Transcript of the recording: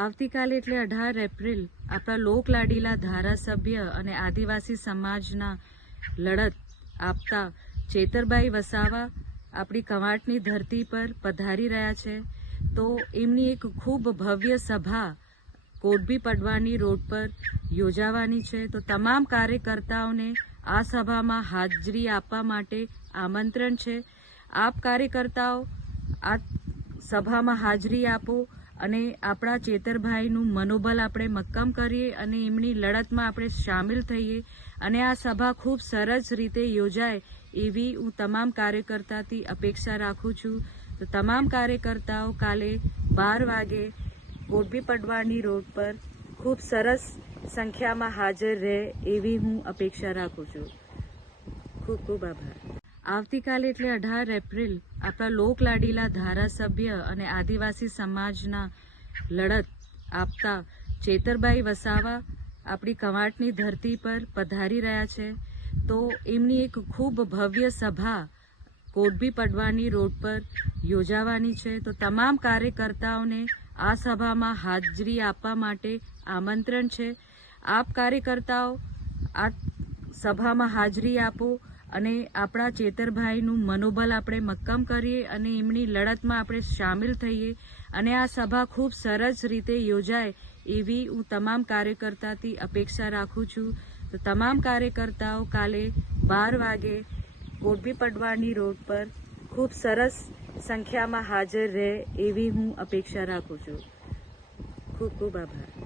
આવતીકાલે એટલે 18 એપ્રિલ આપણા લોકલાડીલા ધારાસભ્ય અને આદિવાસી સમાજના લડત આપતા ચેતરભાઈ વસાવા આપણી કવાંટની ધરતી પર પધારી રહ્યા છે. તો એમની એક ખૂબ ભવ્ય સભા કોટબી પડવાની રોડ પર યોજાવાની છે. તો તમામ કાર્યકર્તાઓને આ સભામાં હાજરી આપવા માટે આમંત્રણ છે. આપ કાર્યકર્તાઓ આ સભામાં હાજરી આપો અને આપણા ચેતરભાઈનું મનોબળ આપણે મક્કમ કરીએ અને એમની લડતમાં આપણે સામેલ થઈએ અને આ સભા ખૂબ સરસ રીતે યોજાય એવી હું તમામ કાર્યકર્તાથી અપેક્ષા રાખું છું. તો તમામ કાર્યકર્તાઓ કાલે 12 વાગે કોટબી પડવાની રોડ પર ખૂબ સરસ સંખ્યામાં હાજર રહે એવી હું અપેક્ષા રાખું છું. ખૂબ ખૂબ આભાર. આવતીકાલે એટલે 18 એપ્રિલ આપણા લોકલાડીલા ધારાસભ્ય અને આદિવાસી સમાજના લડત આપતા ચેતરભાઈ વસાવા આપણી કવાંટની ધરતી પર પધારી રહ્યા છે. તો એમની એક ખૂબ ભવ્ય સભા કોટબી પડવાની રોડ પર યોજાવાની છે. તો તમામ કાર્યકર્તાઓને આ સભામાં હાજરી આપવા માટે આમંત્રણ છે. આપ કાર્યકર્તાઓ આ સભામાં હાજરી આપો અને આપણા ચેતરભાઈનું મનોબળ આપણે મક્કમ કરીએ અને એમની લડતમાં આપણે સામેલ થઈએ અને આ સભા ખૂબ સરસ રીતે યોજાય એવી હું તમામ કાર્યકર્તાથી અપેક્ષા રાખું છું. તો તમામ કાર્યકર્તાઓ કાલે 12 વાગે કોટબી પડવાની રોડ પર ખૂબ સરસ સંખ્યામાં હાજર રહે એવી હું અપેક્ષા રાખું છું. ખૂબ ખૂબ આભાર.